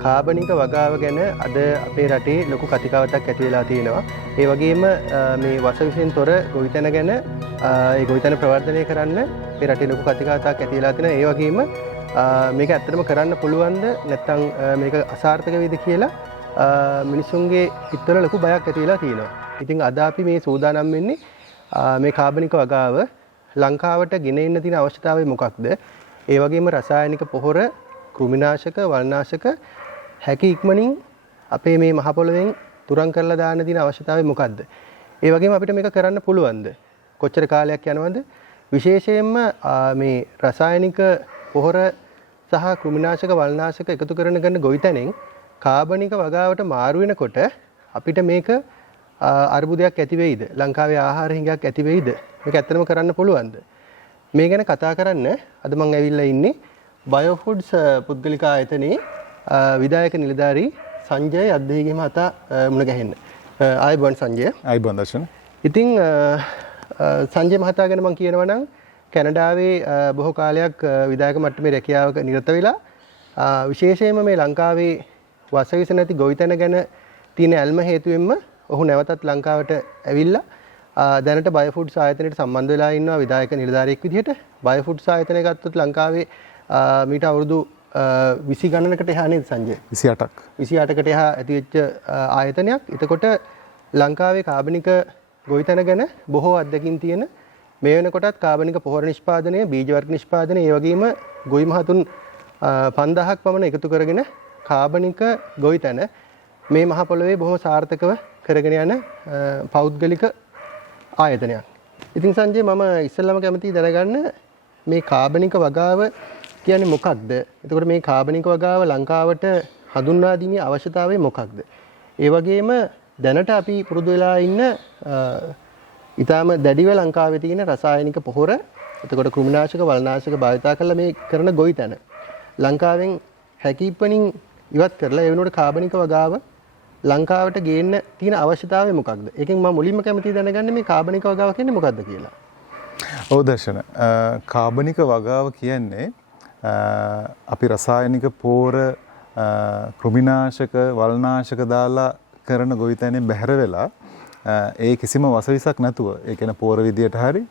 කාබනික වගාව ගැන අද අපේ රටේ ලොකු කතිකාවතක් ඇති වෙලා තියෙනවා. ඒ වගේම මේ වසවිසෙන් තොර ගොවිතැන ගැන ඒ ගොවිතැන ප්‍රවර්ධනය කරන්න අපේ රටේ ලොකු කතිකාවතක් ඇති වෙලා තියෙනවා. ඒ වගේම මේක ඇත්තටම කරන්න පුළුවන්ද නැත්නම් මේක අසාර්ථක වේද කියලා මිනිසුන්ගේ හිතවල ලොකු බයක් ඇති වෙලා තියෙනවා. ඉතින් අද අපි මේ සූදානම් වෙන්නේ මේ කාබනික වගාව ලංකාවට ගෙන එන්න තියෙන අවශ්‍යතාවය මොකක්ද? ඒ වගේම රසායනික පොහොර, කෘමිනාශක, වල්නාශක හැකි ඉක්මනින් අපේ මේ මහ පොළොවෙන් තුරන් කරලා දාන්න තියෙන අවශ්‍යතාවය මොකක්ද? ඒ වගේම අපිට මේක කරන්න පුළුවන්ද? කොච්චර කාලයක් යනවද? විශේෂයෙන්ම මේ රසායනික පොහොර සහ කෘමිනාශක, වල්නාශක එකතු කරන ගොවිතැනෙන් කාබනික වගාවට මාරු වෙනකොට අපිට මේක අර්බුදයක් ඇති වෙයිද? ලංකාවේ ආහාර හිඟයක් ඇති වෙයිද? මේක ඇත්තටම කරන්න පුළුවන්ද? මේ ගැන කතා කරන්න අද මම ඇවිල්ලා ඉන්නේ බයෝෆුඩ්ස් පුද්ගලික ආයතනයේ විධායක නිලධාරී සංජය අද්දේගේ මහතා මුණ ගැහෙන්න. ආයුබෝවන් සංජය. ආයුබෝවන් දර්ශන. ඉතින් සංජය මහතා ගැන මම කියනවා නම් කැනඩාවේ බොහෝ කාලයක් විධායක මට්ටමේ රැකියාවක නිරත වෙලා විශේෂයෙන්ම මේ ලංකාවේ වසවිස නැති ගොවිතැන ගැන තියෙන ඇල්ම හේතුවෙන්ම ඔහු නැවතත් ලංකාවට ඇවිල්ලා දැනට බයෝෆුඩ්ස් ආයතනයට සම්බන්ධ වෙලා ඉන්නවා විධායක නිලධාරියෙක් විදිහට. බයෝෆුඩ්ස් ආයතනය ගත්තොත් ලංකාවේ මීට අවුරුදු 20 ගණනකට එහා නේද සංජය? 28කට එහා ඇතිවෙච්ච ආයතනයක්. එතකොට ලංකාවේ කාබනික ගොවිතැන ගැන බොහෝ අත්දැකීම් තියෙන මේ වෙනකොටත් කාබනික පොහොර නිෂ්පාදනය, බීජ වර්ග නිෂ්පාදනය, ඒ වගේම ගොවි මහතුන් 5000ක් පමණ එකතු කරගෙන කාබනික ගොවිතැන මේ මහ පොළොවේ බොහොම සාර්ථකව කරගෙන යන පෞද්ගලික ආයතනයක්. ඉතින් සංජය මම ඉස්සෙල්ලාම කැමතියි දැනගන්න මේ කාබනික වගාව කියන්නේ මොකක්ද? එතකොට මේ කාබනික වගාව ලංකාවට හඳුන්වා දීමේ අවශ්‍යතාවය මොකක්ද? ඒ වගේම දැනට අපි පුරුදු වෙලා ඉන්න ඊටාම දැඩිව ලංකාවේ තියෙන රසායනික පොහොර, එතකොට කෘමිනාශක, වල්නාශක භාවිතා කරලා මේ කරන ගොවිතැන ලංකාවෙන් හැකියිපනින් ඉවත් කරලා ඒ වෙනුවට කාබනික වගාව ලංකාවට ගේන්න තියෙන අවශ්‍යතාවය මොකක්ද? ඒකෙන් මම මුලින්ම කැමතියි දැනගන්න මේ කාබනික වගාව කියන්නේ මොකක්ද කියලා. ඔව් දර්ශන. කාබනික වගාව කියන්නේ අපි රසායනික පොහොර, කෘමිනාශක, වල්නාශක දාලා කරන ගොවිතැනෙන් බැහැර වෙලා ඒ කිසිම වසවිසක් නැතුව, ඒ කියන්නේ පොහොර විදියට හරි,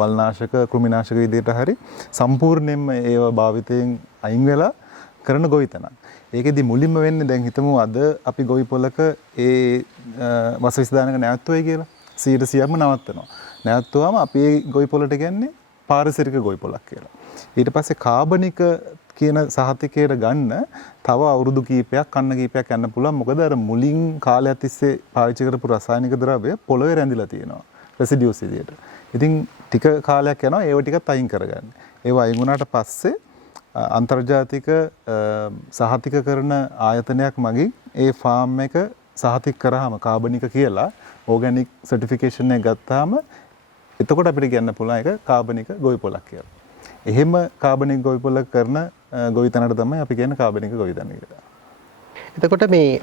වල්නාශක, කෘමිනාශක විදියට හරි සම්පූර්ණයෙන්ම ඒව භාවිතයෙන් අයින් වෙලා කරන ගොවිතැනක්. ඒකෙදි මුලින්ම වෙන්නේ දැන් හිතමු අද අපි ගොවි පොලක ඒ වසවිස දානක නැවතුවයි කියලා 100%ක්ම නවත්තනවා. නැවතුවාම අපි ඒ ගොවි පොලට කියන්නේ පාරිසරික ගොවි පොලක් කියලා. ඊට පස්සේ කාබනික කියන සහතිකයට ගන්න තව අවුරුදු කීපයක්, කන්න කීපයක් යන්න පුළුවන්. මොකද අර මුලින් කාලයක් තිස්සේ පාවිච්චි කරපු රසායනික ද්‍රව්‍ය පොළවේ රැඳිලා තියෙනවා රෙසිඩියුස් විදියට. ඉතින් ටික කාලයක් යනවා ඒව ටිකත් අයින් කරගන්න. ඒව අයින් වුණාට පස්සේ අන්තර්ජාතික සහතික කරන ආයතනයක් මගින් ඒ ෆාම් එක සහතික කරාම කාබනික කියලා ඕගැනික් සර්ටිෆිකේෂන් එක ගත්තාම එතකොට අපිට කියන්න පුළුවන් ඒක කාබනික ගොවි පොලක් කියලා. එහෙම කාබනික ගොවි පොලක් කරන ගොවිතැනට තමයි අපි කියන්නේ කාබනික ගොවිතැන කියලා. එතකොට මේ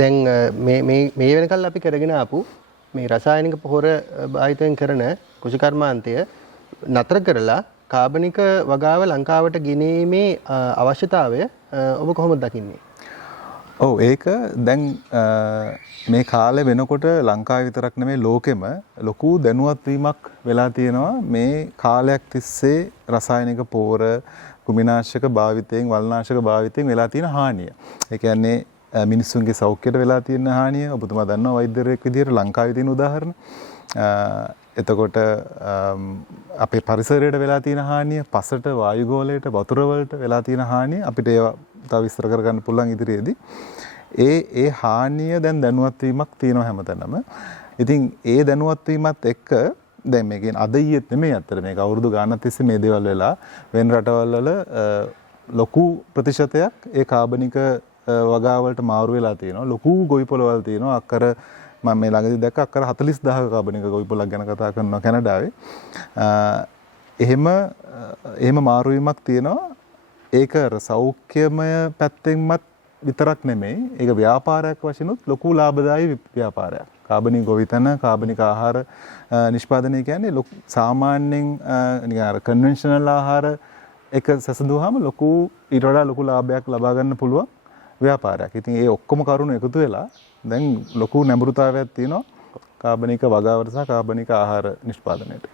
දැන් මේ වෙනකල් අපි කරගෙන ආපු මේ රසායනික පොහොර භාවිතයෙන් කරන කෘෂිකර්මාන්තය නතර කරලා කාබනික වගාව ලංකාවට ගෙනීමේ අවශ්‍යතාවය ඔබ කොහොමද දකින්නේ? ඔව් ඒක දැන් මේ කාලේ වෙනකොට ලංකාවේ විතරක් නෙමෙයි ලෝකෙම ලොකු දැනුවත් වීමක් වෙලා තියෙනවා මේ කාලයක් තිස්සේ රසායනික පොහොර, කෘමිනාශක භාවිතයෙන්, වල්නාශක භාවිතයෙන් වෙලා තියෙන හානිය. ඒ කියන්නේ මිනිස්සුන්ගේ සෞඛ්‍යයට වෙලා තියෙන හානිය. ඔබතුමා දන්නවා වෛද්‍යවරයෙක් විදිහට ලංකාවේ තියෙන උදාහරණ. එතකොට අපේ පරිසරයට වෙලා තියෙන හානිය, පසට, වායුගෝලයට, වතුර වලට වෙලා තියෙන හානිය අපිට ඒවා තව විස්තර කරගන්න පුළුවන් ඉදිරියේදී. ඒ හානිය දැන් දැනුවත් වීමක් තියෙනවා හැමතැනම. ඉතින් ඒ දැනුවත් වීමත් එක්ක දැන් මේකෙන් අද ඊයේත් නෙමෙයි අතර මේක අවුරුදු ගානක් තිස්සේ මේ දේවල් වෙලා වෙන රටවල් වල ලොකු ප්‍රතිශතයක් ඒ කාබනික වගාවලට මාරු වෙලා තියෙනවා. ලොකු ගොවි පොළවල් තියෙනවා. අක්කර මම මේ ළඟදී දැක්ක අක්කර 40000ක කාබනික ගොවි පොළක් ගැන කතා කරනවා කැනඩාවේ. එහෙම මාරු වීමක් තියෙනවා. ඒක සෞඛ්‍යමය පැත්තෙන්මත් විතරක් නෙමෙයි, ඒක ව්‍යාපාරයක් වශයෙන්ුත් ලොකු ලාභදායී ව්‍යාපාරයක්. කාබනික ගොවිතැන, කාබනික ආහාර නිෂ්පාදනය කියන්නේ සාමාන්‍යයෙන් නිකන් අර කන්වෙන්ෂනල් ආහාර එක සැසඳුවාම ඊට වඩා ලොකු ලාභයක් ලබා ගන්න පුළුවන් ව්‍යාපාරයක්. ඉතින් ඒ ඔක්කොම කරුණු එකතු වෙලා දැන් ලොකු නැඹුරුතාවයක් තියෙනවා කාබනික වගාවට සහ කාබනික ආහාර නිෂ්පාදනයට.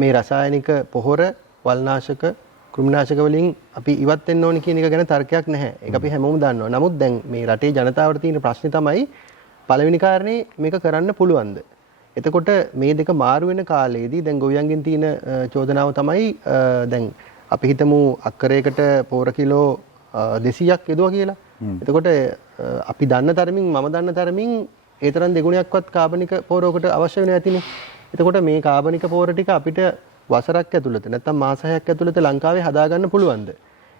මේ රසායනික පොහොර, වල්නාශක, කෘමිනාශක වලින් අපි ඉවත් වෙන්න ඕනි කියන එක ගැන තර්කයක් නැහැ. ඒක අපි හැමෝම දන්නවා. නමුත් දැන් මේ රටේ ජනතාවට තියෙන ප්‍රශ්නේ තමයි පළවෙනි කාරණේ මේක කරන්න පුළුවන්ද? එතකොට මේ දෙක මාරු වෙන කාලේදී දැන් ගොවියන්ගෙන් තියෙන චෝදනාව තමයි දැන් අපි හිතමු අක්කරයකට පෝර කිලෝ 200ක් යදුවා කියලා. එතකොට අපි දන්න තරමින් මම දන්න තරමින් ඒ තරම් දෙගුණයක්වත් කාබනික පෝරයකට අවශ්‍ය වෙන්නේ නැතිනේ. එතකොට මේ කාබනික පෝර ටික අපිට වසරක් ඇතුළත නැත්නම් මාස 6ක් ඇතුළත ලංකාවේ හදාගන්න පුළුවන්ද?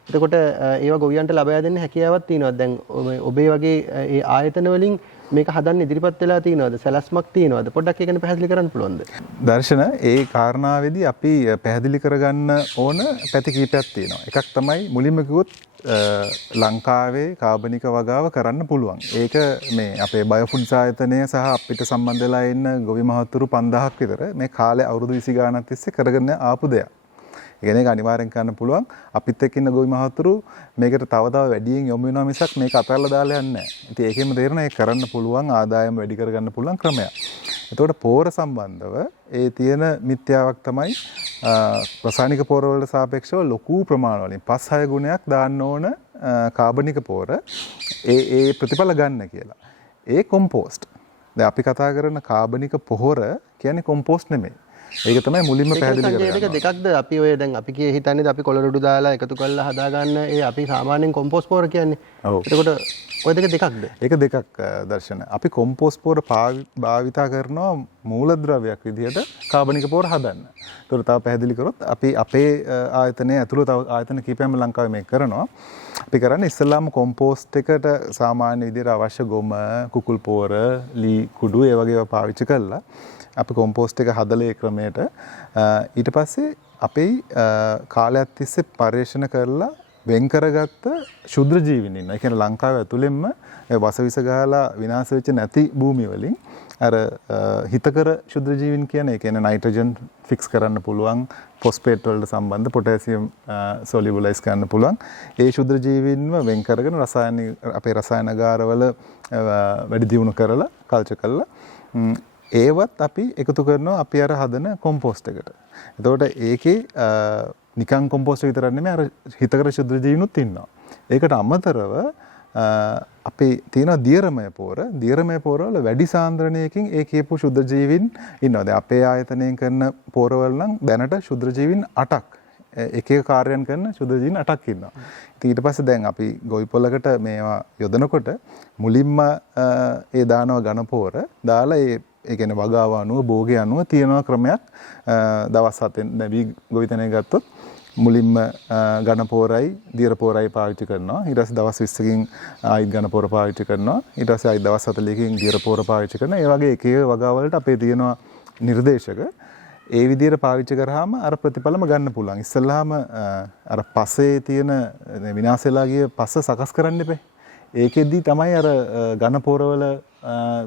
එතකොට ඒවා ගොවියන්ට ලබා දෙන්න හැකියාවක් තියෙනවද? දැන් ඔබේ වගේ ඒ ආයතන වලින් මේක හදන්න ඉදිරිපත් වෙලා තියෙනවද? සැලැස්මක් තියෙනවද? පොඩ්ඩක් ඒක ගැන පැහැදිලි කරන්න පුළුවන්ද? දර්ශන ඒ කාරණාවේදී අපි පැහැදිලි කරගන්න ඕන පැති කීපයක් තියෙනවා. එකක් තමයි මුලින්ම කිව්වොත් ලංකාවේ කාබනික වගාව කරන්න පුළුවන්. ඒක මේ අපේ බයෝෆුඩ්ස් ආයතනය සහ අපිට සම්බන්ධ වෙලා ඉන්න ගොවි මහතුරු 5000ක් විතර මේ කාලේ අවුරුදු 20 ගානක් තිස්සේ කරගෙන ආපු දෙයක්. ඒ කියන්නේ ඒක අනිවාර්යෙන් කරන්න පුළුවන්. අපිත් එක්ක ඉන්න ගොවි මහතුරු මේකට තව වැඩියෙන් යොමු වෙනවා මිසක් මේක අතල්ලා දාලා යන්නේ නැහැ. ඉතින් ඒකෙම තේරෙනවා ඒක කරන්න පුළුවන් ආදායම වැඩි කරගන්න පුළුවන් ක්‍රමයක්. එතකොට පෝර සම්බන්ධව ඒ තියෙන මිත්‍යාවක් තමයි රසායනික පෝර වලට සාපේක්ෂව ලොකු ප්‍රමාණ වලින් 5-6 ගුණයක් දාන්න ඕන කාබනික පෝර ඒ ප්‍රතිඵල ගන්න කියලා. ඒ කොම්පෝස්ට්. දැන් අපි කතා කරන කාබනික පොහොර කියන්නේ කොම්පෝස්ට් නෙමෙයි. ඒක තමයි මුලින්ම පැහැදිලි කරගන්න. දෙකක්ද අපි ඔය දැන් අපි කිය හිතන්නේ අපි කොළරොඩු දාලා එකතු කරලා හදාගන්න ඒ අපි සාමාන්‍යයෙන් කොම්පෝස්ට් පෝර කියන්නේ. එතකොට ඔය දෙකක්ද? ඒක දෙකක් දර්ශන. අපි කොම්පෝස්ට් පෝර භාවිතා කරනවා මූලද්‍රව්‍යයක් විදිහට කාබනික පෝර හදන්න. ඒතකොට තව පැහැදිලි කරොත් අපි අපේ ආයතනයේ ඇතුළේ තව ආයතන කීපයක්ම ලංකාවේ මේක කරනවා. අපි කරන්නේ ඉස්සෙල්ලාම කොම්පෝස්ට් එකට සාමාන්‍ය විදිහට අවශ්‍ය ගොම, කුකුල් පෝර, ලී කුඩු ඒ වගේ ඒවා පාවිච්චි කරලා අපි කොම්පෝස්ට් එක හදලා ඒ ක්‍රමයට ඊට පස්සේ අපේ කාලයක් තිස්සේ පරිශන කරලා වෙන් කරගත්ත ශුද්‍ර ජීවීන් ඉන්නවා. ඒ කියන්නේ ලංකාවේ ඇතුළෙන්ම වසවිස ගහලා විනාශ වෙච්ච නැති භූමි වලින් අර හිතකර ශුද්‍ර ජීවීන් කියන්නේ ඒ කියන්නේ නයිට්‍රජන් ෆික්ස් කරන්න පුළුවන්, ෆොස්ෆේට් වලට සම්බන්ධ පොටෑසියම් සොලියුලයිස් කරන්න පුළුවන්. ඒ ශුද්‍ර ජීවීන්ව වෙන් කරගෙන අපේ රසායනගාරවල වැඩි දියුණු කරලා කල්චර් කරලා ඒවත් අපි එකතු කරනවා අපි අර හදන කොම්පෝස්ට් එකට. එතකොට ඒකේ නිකන් කොම්පෝස්ට් විතරක් නෙමෙයි අර හිතකර ශුද්ධ ජීවිනුත් ඉන්නවා. ඒකට අමතරව අපි තියෙනවා දියරමය පෝර. දියරමය පෝර වල වැඩි සාන්ද්‍රණයකින් ඒ කියපු ශුද්ධ ජීවින් ඉන්නවා. දැන් අපේ ආයතනයෙන් කරන පෝරවල නම් දැනට ශුද්ධ ජීවින් 8ක් එක එක කාර්යයන් කරන ශුද්ධ ජීවින් 8ක් ඉන්නවා. ඉතින් ඊට පස්සේ දැන් අපි ගොවි පොලකට මේවා යොදනකොට මුලින්ම ඒ දානවා ඝන පෝර දාලා ඒ කියන්නේ වගාව අනුව භෝගය අනුව තියෙනවා ක්‍රමයක්. දවස් 7න් නැවි ගොවිතැනය ගත්තොත් මුලින්ම ඝන පෝරයි දියර පෝරයි පාවිච්චි කරනවා. ඊට පස්සේ දවස් 20කින් ආයිත් ඝන පෝර පාවිච්චි කරනවා. ඊට පස්සේ ආයිත් දවස් 40කින් දියර පෝර පාවිච්චි කරනවා. ඒ වගේ එක එක වගාවලට අපේ තියෙනවා නිර්දේශක. ඒ විදිහට පාවිච්චි කරාම අර ප්‍රතිඵලම ගන්න පුළුවන්. ඉස්සල්ලාම අර පසේ තියෙන විනාශ වෙලා ගිය පස සකස් කරන්න එපේ. ඒකෙද්දි තමයි අර ඝන පෝරවල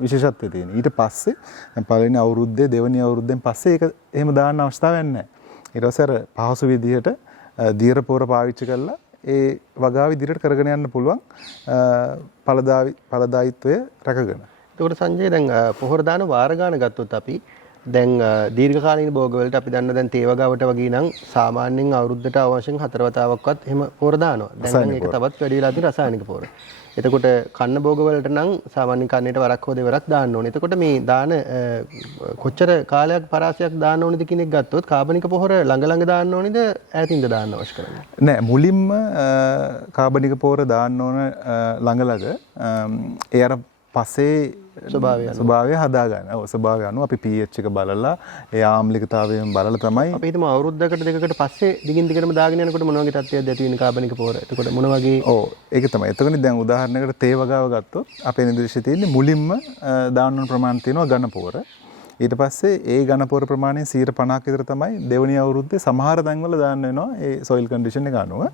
විශේෂත්වය තියෙන්නේ. ඊට පස්සේ දැන් පළවෙනි අවුරුද්දේ දෙවෙනි අවුරුද්දෙන් පස්සේ ඒක එහෙම දාන්න අවස්ථාවක් නැහැ. ඊට පස්සේ අර පහසු විදිහට දියර පෝර පාවිච්චි කරලා ඒ වගාව ඉදිරියට කරගෙන යන්න පුළුවන් ඵලදායීත්වය රැකගෙන. ඒකට සංජය දැන් පොහොර දාන වාර ගාන ගත්තොත් අපි දැන් දීර්ඝකාලීන භෝග වලට අපි දන්න දැන් තේ වගාවට වගේ නම් සාමාන්‍යයෙන් අවුරුද්දට අවශ්‍යම 4 වතාවක්වත් එහෙම පොහොර දානවා. දැන් මේක තවත් වැඩි වෙලා තියෙන රසායනික පොහොර. එතකොට කන්න භෝග වලට නම් සාමාන්‍යයෙන් කන්නේට වරක් හෝ දෙවරක් දාන්න ඕනේ. එතකොට මේ දාන කොච්චර කාලයක් පරාසයක් දාන්න ඕනේද කියන එක ගත්තොත් කාබනික පොහොර ළඟ දාන්න ඕනේද ඈතින්ද දාන්න අවශ්‍ය කරන්නේ? නෑ මුලින්ම කාබනික පොහොර දාන්න ඕන ළඟ ඒ අර පසේ ස්වභාවය හදා ගන්න. ඔව් ස්වභාවය අනුව අපි pH එක බලලා ඒ ආම්ලිකතාවයෙන් බලලා තමයි අපි හිතමු අවුරුද්දකට දෙකකට පස්සේ දිගින් දිගටම දාගෙන යනකොට මොන වගේ තත්ත්වයක්ද ඇති වෙන්නේ කාබනික පොහොර? එතකොට මොන වගේ ඔව් ඒක තමයි. එතකොට දැන් උදාහරණයකට තේ වගාව ගත්තොත් අපේ නිර්දේශයේ තියෙන්නේ මුලින්ම දාන්න ඕන ප්‍රමාණය තියෙනවා ඝන පොහොර. ඊට පස්සේ ඒ ඝන පොහොර ප්‍රමාණය 50% විතර තමයි දෙවෙනි අවුරුද්දේ සමහර තැන්වල දාන්න වෙනවා ඒ සොයිල් කන්ඩිෂන් එක අනුව.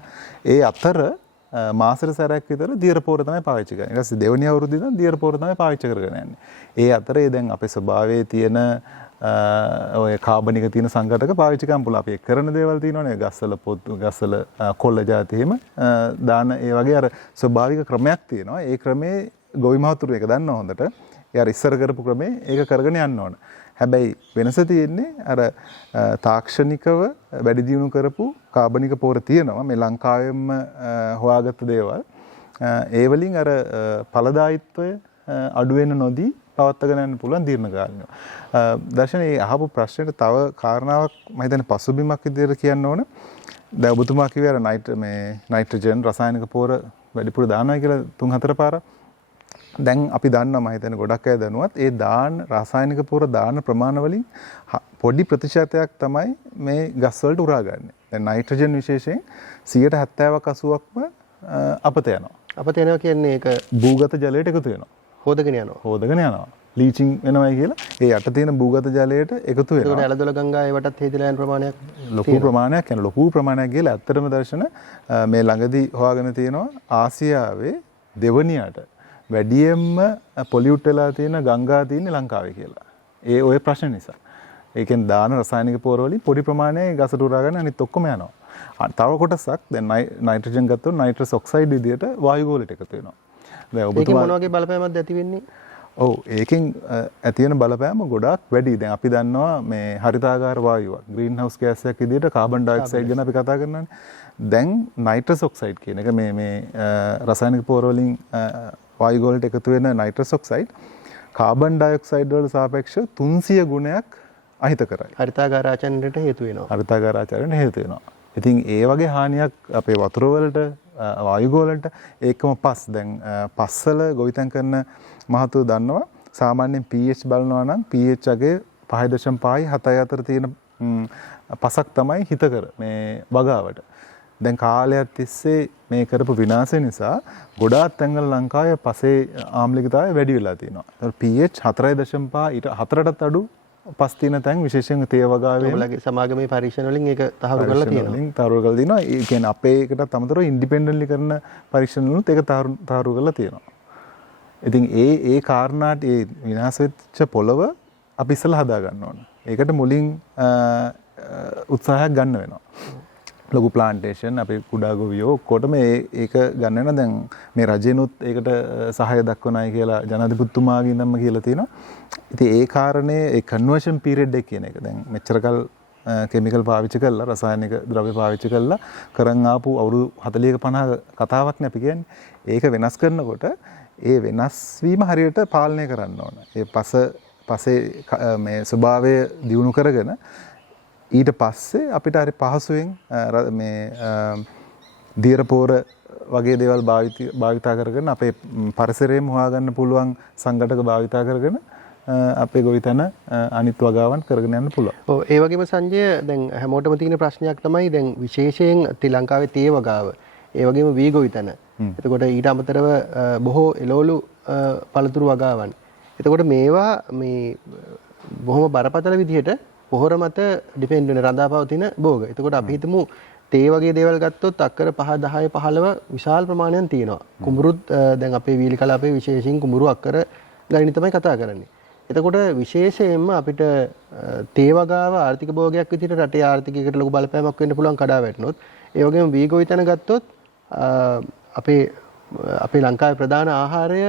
ඒ අතර මාසෙට සැරයක් විතර දියර පොහොර තමයි පාවිච්චි කරන්නේ. ඊට පස්සේ දෙවෙනි අවුරුද්දේ ඉඳන් දියර පොහොර තමයි පාවිච්චි කරගෙන යන්නේ. ඒ අතරේ දැන් අපේ ස්වභාවයේ තියෙන ඔය කාබනික තියෙන සංඝටක පාවිච්චි කරන්න පුළුවන්. අපි කරන දේවල් තියෙනවනේ ගස්වල පොත් ගස්වල කොළ જાති එහෙම දාන ඒ වගේ අර ස්වභාවික ක්‍රමයක් තියෙනවා. ඒ ක්‍රමේ ගොවි මහතුරු එක දන්නවා හොඳට. ඒ අර ඉස්සර කරපු ක්‍රමේ ඒක කරගෙන යන්න ඕන. හැබැයි වෙනස තියෙන්නේ අර තාක්ෂණිකව වැඩි දියුණු කරපු කාබනික පොර තියෙනවා. මේ ලංකාවෙම හොයාගත්ත දේවල්. ඒ වලින් අර ඵලදායීත්වය අඩු වෙන නොදී පවත්වාගෙන යන්න පුළුවන් දීර්ඝ කාලිනව. දර්ශන මේ අහපු ප්‍රශ්නෙට තව කාරණාවක් මම හිතන්නේ පසුබිමක් විදිහට කියන්න ඕන. දැන් ඔබතුමා කිව්වේ අර නයිට්‍රජන් රසායනික පොර වැඩිපුර දානවා කියලා 3-4 පාරක්. දැන් අපි දන්නවා මම හිතන්නේ ගොඩක් අය දනුවත් ඒ දාන රසායනික පොර දාන ප්‍රමාණ වලින් පොඩි ප්‍රතිශතයක් තමයි මේ ගස් වලට උරාගන්නේ. දැන් නයිට්‍රජන් විශේෂයෙන් 70%ක් 80%ක්ම අපත යනවා. අපත යනවා කියන්නේ ඒක භූගත ජලයට එකතු වෙනවා. හොදගෙන යනවා. හොදගෙන යනවා. ලීචින් වෙනවයි කියලා ඒ යට තියෙන භූගත ජලයට එකතු වෙනවා. ඒකට ඇලදොල ගංගා ඒවටත් හේතුලා යන ප්‍රමාණයක් ලොකු ප්‍රමාණයක් යන ලොකු ප්‍රමාණයක් ගිහලා ඇත්තටම දර්ශන මේ ළඟදී හොයාගෙන තියෙනවා ආසියාවේ දෙවනියට වැඩියෙන්ම පොලියුට් වෙලා තියෙන ගංගා තියෙන්නේ ලංකාවේ කියලා. ඒ ওই ප්‍රශ්න නිසා. ඒකෙන් දාන රසායනික පොර වලින් පොඩි ප්‍රමාණයක් ගසට උරා ගන්න අනිත් ඔක්කොම යනවා. තව කොටසක් දැන් නයිට්‍රජන් ගත්තොත් නයිට්‍රස් ඔක්සයිඩ් විදියට වායු ගෝලයට එකතු වෙනවා. දැන් ඔබතුමා ඒකේ මොන වගේ බලපෑමක්ද ඇති වෙන්නේ? ඔව් ඒකෙන් ඇති වෙන බලපෑම ගොඩාක් වැඩි. දැන් අපි දන්නවා මේ හරිතාගාර වායුවක් ග්‍රීන් හවුස් ගෑස් එකක් විදියට කාබන් ඩයොක්සයිඩ් ගැන අපි කතා කරනවානේ. දැන් නයිට්‍රස් ඔක්සයිඩ් කියන එක මේ රසායනික පොර වලින් වායු ගෝලයට එකතු වෙන නයිට්‍රස් ඔක්සයිඩ් කාබන් ඩයොක්සයිඩ් වල සාපේක්ෂව 300 ගුණයක් අහිතකරයි. හරිතාගාරාචරණයට හේතු වෙනවා. හරිතාගාරාචරණයට හේතු වෙනවා. ඉතින් ඒ වගේ හානියක් අපේ වතුර වලට වායු ගෝලයට ඒකම පස් දැන් පස්වල ගොවිතැන් කරන මහතුරු දන්නවා සාමාන්‍යයෙන් pH බලනවා නම් pH අගේ 5.5යි 7යි අතර තියෙන පසක් තමයි හිතකර මේ වගාවට. දැන් කාලයක් තිස්සේ මේ කරපු විනාශය නිසා ගොඩාක් තැන්වල ලංකාවේ පසේ ආම්ලිකතාවය වැඩි වෙලා තියෙනවා. pH 4.5 ඊට 4ටත් අඩු පස් තියෙන තැන් විශේෂයෙන් තේ වගාවේ ඔයගොල්ලෝගේ සමාගමේ පරීක්ෂණ වලින් ඒක තහවුරු කරලා තියෙනවා. තහවුරු කරලා තියෙනවා. ඒ කියන්නේ අපේ එකටත් අමතරව ඉන්ඩිපෙන්ඩන්ට්ලි කරන පරීක්ෂණ වලුත් ඒක තහවුරු කරලා තියෙනවා. ඉතින් ඒ කාරණාට ඒ විනාශ වෙච්ච පොළව අපි ඉස්සලා හදා ගන්න ඕන. ඒකට මුලින් උත්සාහයක් ගන්න වෙනවා. ලොකු ප්ලාන්ටේෂන් අපේ කුඩා ගොවියෝ ඔක්කොටම ඒක ගන්න වෙනවා. දැන් මේ රජෙනුත් ඒකට සහාය දක්වනයි කියලා ජනාධිපතිතුමාගේ ඉඳන්ම කියලා තියෙනවා. ඉතින් ඒ කාරණේ ඒ කන්වර්ෂන් පීරියඩ් එක කියන එක දැන් මෙච්චරකල් කෙමිකල් පාවිච්චි කරලා රසායනික ද්‍රව්‍ය පාවිච්චි කරලා කරන් ආපු අවුරුදු 40ක 50 කතාවක් නේ අපි කියන්නේ. ඒක වෙනස් කරනකොට ඒ වෙනස් වීම හරියට පාලනය කරන්න ඕන. ඒ පසේ මේ ස්වභාවය දියුණු කරගෙන ඊට පස්සේ අපිට හරි පහසුවෙන් මේ දියර පොර වගේ දේවල් භාවිතා කරගෙන අපේ පරිසරයේම හොයාගන්න පුළුවන් සංඝටක භාවිතා කරගෙන අපේ ගොවිතැන අනිත් වගාවන් කරගෙන යන්න පුළුවන්. ඔව් ඒ වගේම සංජය දැන් හැමෝටම තියෙන ප්‍රශ්නයක් තමයි දැන් විශේෂයෙන් ශ්‍රී ලංකාවේ තේ වගාව. ඒ වගේම වී ගොවිතැන. එතකොට ඊට අමතරව බොහෝ එළවලු පළතුරු වගාවන්. එතකොට මේවා මේ බොහොම බරපතල විදිහට පොහොර මත ඩිපෙන්ඩ් වෙන රඳාපවතින භෝග. එතකොට අපි හිතමු තේ වගේ දේවල් ගත්තොත් අක්කර 5 10 15 විශාල ප්‍රමාණයක් තියෙනවා. කුඹුරුත් දැන් අපේ වීලි කලාපයේ විශේෂයෙන් කුඹුරු අක්කර ගණන් තමයි කතා කරන්නේ. එතකොට විශේෂයෙන්ම අපිට තේ වගාව ආර්ථික භෝගයක් විදිහට රටේ ආර්ථිකයකට ලොකු බලපෑමක් වෙන්න පුළුවන් කඩා වැටෙනොත්. ඒ වගේම වී ගොවිතැන ගත්තොත් අපේ ලංකාවේ ප්‍රධාන ආහාරය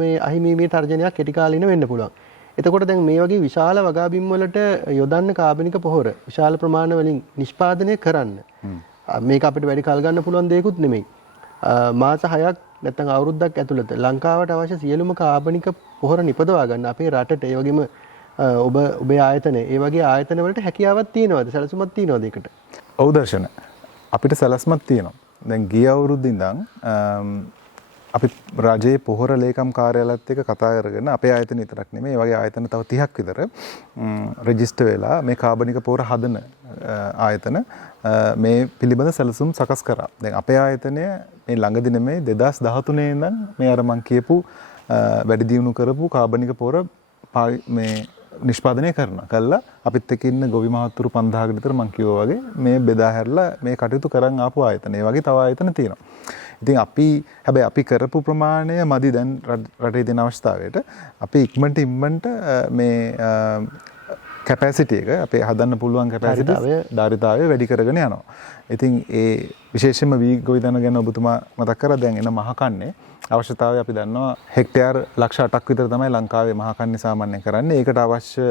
මේ අහිමීමේ තර්ජනයක් කෙටි කාලින වෙන්න පුළුවන්. එතකොට දැන් මේ වගේ විශාල වගාබිම් වලට යොදන්න කාබනික පොහොර විශාල ප්‍රමාණ වලින් නිෂ්පාදනය කරන්න මේක අපිට වැඩි කල් ගන්න පුළුවන් දෙයක්ුත් නෙමෙයි. මාස 6ක් නැත්නම් අවුරුද්දක් ඇතුළත ලංකාවට අවශ්‍ය සියලුම කාබනික පොහොර නිපදවා ගන්න අපේ රටට ඒ වගේම ඔබේ ආයතන ඒ වගේ ආයතන වලට හැකියාවක් තියෙනවද සැලසුමක් තියෙනවද ඒකට? ඔව් දර්ශන. අපිට සැලසුමක් තියෙනවා. දැන් ගිය අවුරුද්දේ ඉඳන් අපි රජයේ පොහොර ලේකම් කාර්යාලයත් එක්ක කතා කරගෙන අපේ ආයතන විතරක් නෙමෙයි ඒ වගේ ආයතන තව 30ක් විතර රෙජිස්ටර් වෙලා මේ කාබනික පොහොර හදන ආයතන මේ පිළිබඳ සැලසුම් සකස් කරා. දැන් අපේ ආයතනය මේ ළඟදී නෙමෙයි 2013 ඉඳන් මේ අර මං කියපු වැඩි දියුණු කරපු කාබනික පොහොර මේ නිෂ්පාදනය කළා අපිත් එක්ක ඉන්න ගොවි මහතුරු 5000කට විතර මං කිව්වා වගේ මේ බෙදා හැරලා මේ කටයුතු කරන් ආපු ආයතන. ඒ වගේ තව ආයතන තියෙනවා. ඉතින් හැබැයි අපි කරපු ප්‍රමාණය මදි දැන් රටේ තියෙන අවස්ථාවේට අපි ඉක්මනට මේ කැපැසිටි එක අපේ හදන්න පුළුවන් කැපැසිටි ධාරිතාවය වැඩි කරගෙන යනවා. ඉතින් ඒ විශේෂයෙන්ම වී ගොවිතැන ගැන ඔබතුමා මතක් කරා දැන් එන මහකන්නේ අවශ්‍යතාවය අපි දන්නවා හෙක්ටයාර් ලක්ෂ 8ක් විතර තමයි ලංකාවේ මහකන්නේ සාමාන්‍යයෙන් කරන්නේ. ඒකට අවශ්‍ය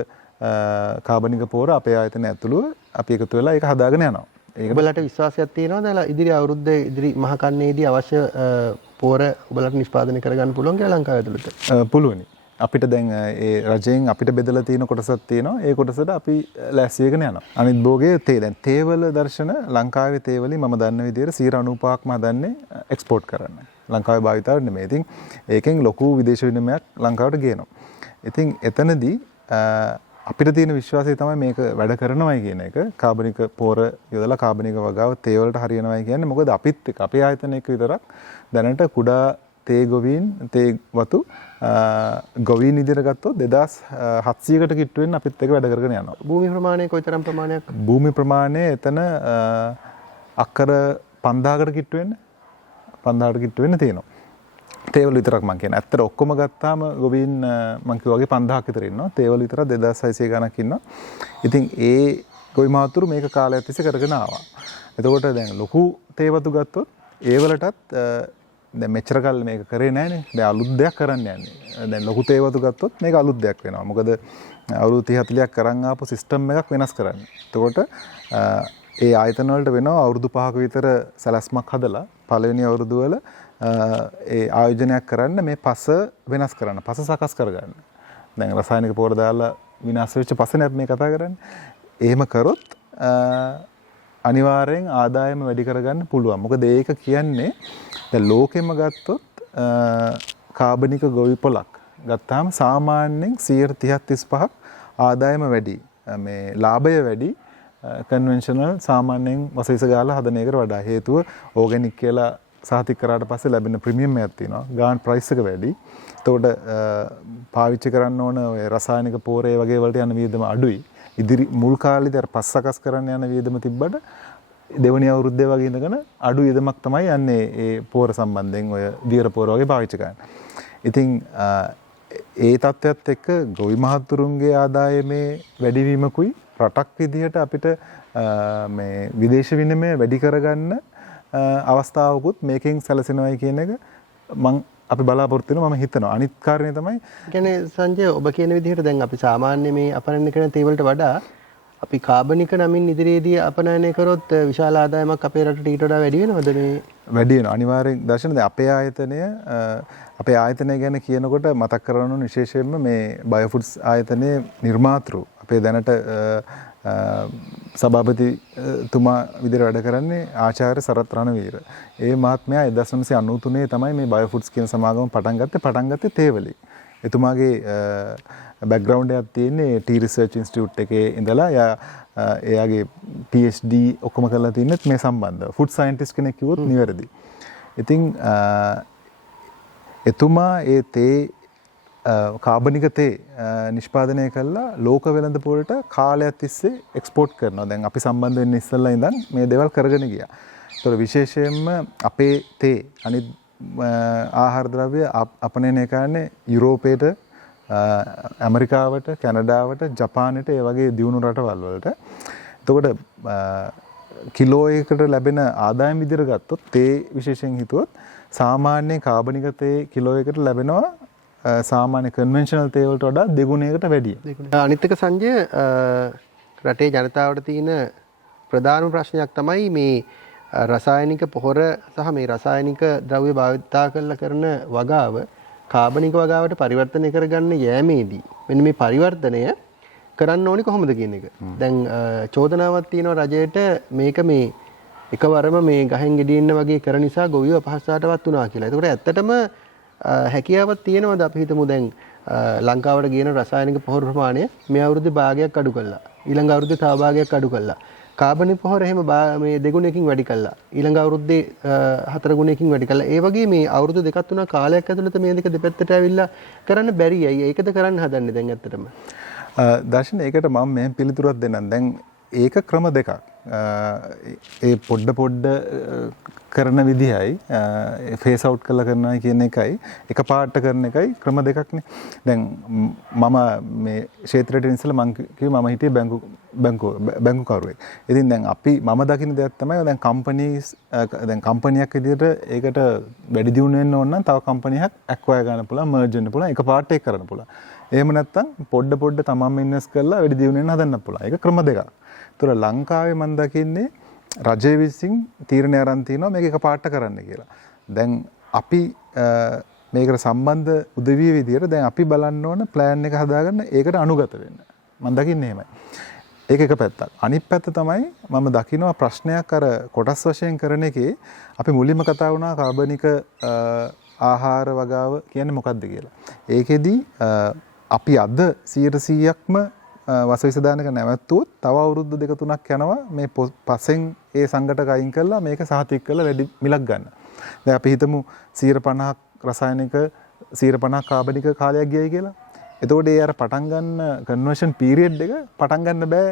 කාබනික පොර අපේ ආයතනය ඇතුළුව අපි එකතු වෙලා ඒක හදාගෙන යනවා. ඔබලට විශ්වාසයක් තියෙනවද ඉදිරි අවුරුද්දේ ඉදිරි මහකන්නේදී අවශ්‍ය පොර ඔබලට නිෂ්පාදනය කරගන්න පුළුවන් කියලා ලංකාව ඇතුළත? පුළුවනි. අපිට දැන් ඒ රජයෙන් අපිට බෙදලා තියෙන කොටසක් තියෙනවා. ඒ කොටසට අපි ලෑස්ති වෙගෙන යනවා. අනිත් භෝගයේ තේ දැන් තේවල දර්ශන ලංකාවේ තේවලින් මම දන්න විදිහට 95%ක්ම හදන්නේ එක්ස්පෝර්ට් කරන්න. ලංකාවේ භාවිතාවට නෙමෙයි. ඉතින් ඒකෙන් ලොකු විදේශ විනිමයක් ලංකාවට ගේනවා. ඉතින් එතනදී අපිට තියෙන විශ්වාසය තමයි මේක වැඩ කරනවයි කියන එක. කාබනික පොර යොදලා කාබනික වගාව තේ වලට හරියනවයි කියන්නේ. මොකද අපිත් එක්ක අපේ ආයතනයක විතරක් දැනට කුඩා තේ ගොවීන් තේ වතු ගොවීන් විදිහට ගත්තොත් 2700කට කිට්ටු වෙන්න අපිත් එක්ක වැඩ කරගෙන යනවා. භූමි ප්‍රමාණය කොයිතරම් ප්‍රමාණයක්? භූමි ප්‍රමාණය එතන අක්කර 5000කට කිට්ටු වෙන්න 5000කට කිට්ටු වෙන්න තියෙනවා. තේවල විතරක් මම කියන්නේ. ඇත්තට ඔක්කොම ගත්තාම ගොවීන් මම කිව්වා වගේ 5000ක් විතර ඉන්නවා. තේවල විතර 2600 ගණක් ඉන්නවා. ඉතින් ඒ ගොවි මහතුරු මේක කාලයක් තිස්සේ කරගෙන ආවා. එතකොට දැන් ලොකු තේවතු ගත්තොත් ඒ වලටත් දැන් මෙච්චර කල් මේක කරේ නැහනේ. දැන් අලුත් දෙයක් කරන්න යන්නේ. දැන් ලොකු තේවතු ගත්තොත් මේක අලුත් දෙයක් වෙනවා. මොකද අවුරුදු 30 40ක් කරන් ආපු සිස්ටම් එකක් වෙනස් කරන්නේ. එතකොට ඒ ආයතන වලට වෙනවා අවුරුදු 5ක විතර සැලැස්මක් හදලා පළවෙනි අවුරුදු වල ඒ ආයෝජනයක් කරන්න මේ පස වෙනස් කරන්න. පස සකස් කරගන්න. දැන් රසායනික පොර දාලා විනාශ වෙච්ච පසනේ අපි මේ කතා කරන්නේ. එහෙම කරොත් අනිවාර්යෙන් ආදායම වැඩි කරගන්න පුළුවන්. මොකද ඒක කියන්නේ දැන් ලෝකෙම ගත්තොත් කාබනික ගොවි පොලක් ගත්තාම සාමාන්‍යයෙන් 30-35ක් ආදායම වැඩි. මේ ලාභය වැඩි කන්වෙන්ෂනල් සාමාන්‍යයෙන් වසවිස ගාලා හදන එකට වඩා. හේතුව ඕගැනික් කියලා සහතික කරාට පස්සේ ලැබෙන ප්‍රීමියම් එකක් තියෙනවා. ගාන ප්‍රයිස් එක වැඩි. එතකොට පාවිච්චි කරන්න ඕන ඔය රසායනික පොරේ වගේ වලට යන වියදම අඩුයි. ඉදිරි මුල් කාලේදී අර පස් සකස් කරන්න යන වියදම තිබ්බට දෙවනි අවුරුද්දේ වගේ ඉඳගෙන අඩු වියදමක් තමයි යන්නේ ඒ පොර සම්බන්ධයෙන් ඔය දියර පොර වගේ පාවිච්චි කරන්න. ඉතින් ඒ තත්ත්වයට එක්ක ගොවි මහතුරුන්ගේ ආදායමේ වැඩිවීමකුයි රටක් විදිහට අපිට මේ විදේශ විනිමය වැඩි කරගන්න අවස්ථාවකුත් මේකෙන් සැලසෙනවයි කියන එක අපි බලාපොරොත්තු වෙනවා. මම හිතනවා අනිත් කාරණේ තමයි කියන්නේ සංජය ඔබ කියන විදිහට දැන් අපි සාමාන්‍ය මේ අපනයනය කරන තේ වලට වඩා අපි කාබනික නමින් ඉදිරියේදී අපනයනය කරොත් විශාල ආදායමක් අපේ රටට ඊට වඩා වැඩි වෙනවද මේ? වැඩි වෙනවා අනිවාර්යෙන්. දර්ශන දැන් අපේ ආයතනය ගැන කියනකොට මතක් කරගන්න ඕන විශේෂයෙන්ම මේ බයෝෆුඩ්ස් ආයතනයේ නිර්මාතෘ අපේ දැනට සභාපතිතුමා විදිහට වැඩ කරන්නේ ආචාර්ය සරත් රණවීර. ඒ මහත්මයා 1993 තමයි මේ බයෝෆුඩ්ස් කියන සමාගම පටන් ගත්තේ තේවලේ. එතුමාගේ බෑග්ග්‍රවුන්ඩ් එකක් තියෙන්නේ ටී රිසර්ච් ඉන්ස්ටිටියුට් එකේ ඉඳලා එයාගේ PhD ඔක්කොම කරලා තින්නේ මේ සම්බන්ධව. ෆුඩ් සයන්ටිස්ට් කෙනෙක් කිව්වොත් නිවැරදි. ඉතින් එතුමා ඒ තේ කාබනික තේ නිෂ්පාදනය කළා ලෝක වෙළඳ පොළට කාලයක් තිස්සේ එක්ස්පෝර්ට් කරනවා. දැන් අපි සම්බන්ධ වෙන්න ඉස්සෙල්ලා ඉඳන් මේ දේවල් කරගෙන ගියා. ඒතර විශේෂයෙන්ම අපේ තේ අනිත් ආහාර ද්‍රව්‍ය අපනයනය කරන්නේ යුරෝපයට, ඇමරිකාවට, කැනඩාවට, ජපානයට ඒ වගේ දියුණු රටවල් වලට. එතකොට කිලෝ එකකට ලැබෙන ආදායම විදිහට ගත්තොත් තේ විශේෂයෙන් හිතුවොත් සාමාන්‍ය කාබනික තේ කිලෝ එකකට ලැබෙනවා සාමාන්‍ය කන්වෙන්ෂනල් තේ වලට වඩා දෙගුණයකට වැඩිය. අනිත් එක සංජය රටේ ජනතාවට තියෙන ප්‍රධානම ප්‍රශ්නයක් තමයි මේ රසායනික පොහොර සහ මේ රසායනික ද්‍රව්‍ය භාවිතා කරලා කරන වගාව කාබනික වගාවට පරිවර්තනය කරගන්න යෑමේදී මෙන්න මේ පරිවර්තනය කරන්න ඕනි කොහොමද කියන එක. දැන් චෝදනාවක් තියෙනවා රජයට මේක මේ එකවරම මේ ගහෙන් ගෙඩින්න වගේ කරන නිසා ගොවියෝ අපහසුතාවටපත් වුණා කියලා. ඒකට ඇත්තටම හැකියාවක් තියෙනවද අපි හිතමු දැන් ලංකාවට ගේන රසායනික පොහොර ප්‍රමාණය මේ අවුරුද්දේ භාගයක් අඩු කළා. ඊළඟ අවුරුද්දේ තව භාගයක් අඩු කළා. කාබනික පොහොර එහෙම මේ දෙගුණයකින් වැඩි කළා. ඊළඟ අවුරුද්දේ 4 ගුණයකින් වැඩි කළා. ඒ වගේ මේ අවුරුදු දෙකක් තුනක් කාලයක් ඇතුළත මේ දෙක දෙපැත්තට ඇවිල්ලා කරන්න බැරි අය. ඒකද කරන්න හදන්නේ දැන් ඇත්තටම. දර්ශන ඒකට මම මෙහෙම පිළිතුරක් දෙන්නම්. දැන් ඒක ක්‍රම දෙකක්. ඒ පොඩ කරන විදිහයි ෆේස් අවුට් කරලා කරනවා කියන එකයි එකපාරට කරන එකයි ක්‍රම දෙකක්නේ. දැන් මම මේ ක්ෂේත්‍රයට ඉස්සෙල්ලා මම කිව්වා මම හිටියේ බැංකුකරුවෙක්. ඉතින් දැන් මම දකින්න දෙයක් තමයි දැන් කම්පැනියක් විදිහට ඒකට වැඩි දියුණු වෙන්න ඕන නම් තව කම්පැනියක් ඇක්වයර් ගන්න පුළුවන්, මර්ජ් වෙන්න පුළුවන්, එකපාරට ඒක කරන්න පුළුවන්. එහෙම නැත්නම් පොඩ තමන්ම ඉන්වෙස්ට් කරලා වැඩි දියුණු වෙන්න හදන්න පුළුවන්. ඒක ක්‍රම දෙකක්. ඒතර ලංකාවේ මම දකින්නේ රජය විසින් තීරණය අරන් තිනවා මේක එකපාරට කරන්න කියලා. දැන් අපි මේකට සම්බන්ධ උදවිය විදියට දැන් අපි බලන්න ඕන ප්ලෑන් එක හදාගන්න ඒකට අනුගත වෙන්න. මම දකින්නේ එහෙමයි. ඒක එක පැත්තක්. අනිත් පැත්ත තමයි මම දකිනවා ප්‍රශ්නයක් අර කොටස් වශයෙන් කරන එකේ අපි මුලින්ම කතා වුණා කාබනික ආහාර වගාව කියන්නේ මොකක්ද කියලා. ඒකෙදි අපි අද 100%ක්ම වසවිස දානක නැවැත්තුවොත් තව අවුරුදු 2-3ක් යනවා මේ පසෙන් ඒ සංගටක අයින් කරලා මේක සහතික කරලා වැඩි මිලක් ගන්න. දැන් අපි හිතමු 150ක් රසායනික 150ක් කාබනික කාලයක් ගියයි කියලා. එතකොට ඒ අර පටන් ගන්න කන්වර්ෂන් පීරියඩ් එක පටන් ගන්න බෑ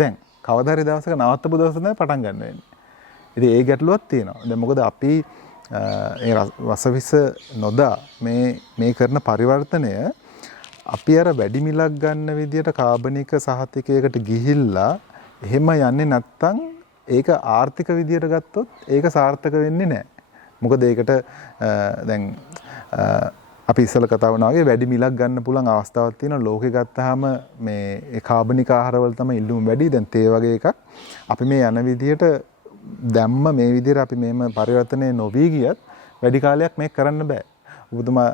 දැන්. කවදා හරි දවසක නවත්තපු දවස තමයි පටන් ගන්න වෙන්නේ. ඉතින් ඒ ගැටලුවක් තියෙනවා. දැන් මොකද අපි ඒ වසවිස නොදා මේ කරන පරිවර්තනය අපි අර වැඩි මිලක් ගන්න විදියට කාබනික සහතිකයකට ගිහිල්ලා එහෙම යන්නේ නැත්තම් ඒක ආර්ථික විදියට ගත්තොත් ඒක සාර්ථක වෙන්නේ නැහැ. මොකද ඒකට දැන් අපි ඉස්සෙල්ලා කතා වුණා වගේ වැඩි මිලක් ගන්න පුළුවන් අවස්ථාවක් තියෙනවා. ලෝකෙ ගත්තාම මේ කාබනික ආහාරවල තමයි ඉල්ලුම වැඩි. දැන් තේ වගේ එකක් අපි මේ යන විදියට දැම්ම මේ විදියට අපි මේම පරිවර්තනය නොවී ගියත් වැඩි කාලයක් මේක කරන්න බෑ. ඔබතුමා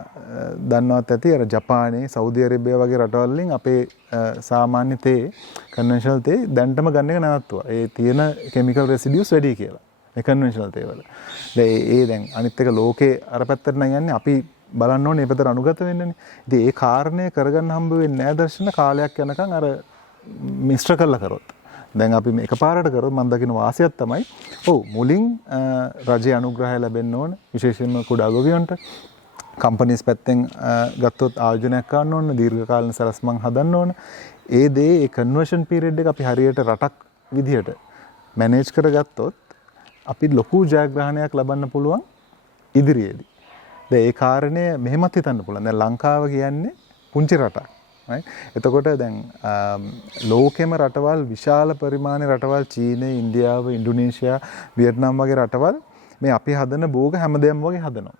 දන්නවත් ඇති අර ජපානයේ සෞදි අරේබිය වගේ රටවල් වලින් අපේ සාමාන්‍ය තේ කන්වෙන්ෂනල් තේ දැන්ටම ගන්න එක නවත්තුවා. ඒ තියෙන කිමිකල් රෙසිඩියුස් වැඩි කියලා. මේ කන්වෙන්ෂනල් තේ වල. දැන් අනිත් එක ලෝකේ අර පැත්තට නම් යන්නේ අපි බලන්න ඕනේ මේ පැත්තට අනුගත වෙන්නනේ. ඉතින් ඒ කාරණේ කරගන්න හම්බ වෙන්නේ නැහැ දර්ශන කාලයක් යනකම් අර මිශ්‍ර කරලා කරොත්. දැන් අපි මේ එකපාරට කරොත් මම දකින වාසියක් තමයි මුලින් රජයේ අනුග්‍රහය ලැබෙන්න ඕන විශේෂයෙන්ම කුඩා ගොවියන්ට. කම්පනීස් පැත්තෙන් ගත්තොත් ආයෝජනයක් ගන්න ඕන, දීර්ඝකාලීන සලස්මන් හදන්න ඕන. ඒ කන්වර්ෂන් පීරියඩ් එක අපි හරියට රටක් විදිහට මැනේජ් කරගත්තොත් අපි ලොකු ජයග්‍රහණයක් ලබන්න පුළුවන් ඉදිරියේදී. දැන් ඒ කාරණය මෙහෙමත් හිතන්න පුළුවන්. දැන් ලංකාව කියන්නේ පුංචි රටක්. එතකොට දැන් ලෝකෙම රටවල් විශාල පරිමාණයේ රටවල් චීනය, ඉන්දියාව, ඉන්දුනීසියා, වියට්නාම් වගේ රටවල් මේ අපි හදන භෝග හැමදේම වගේ හදනවා.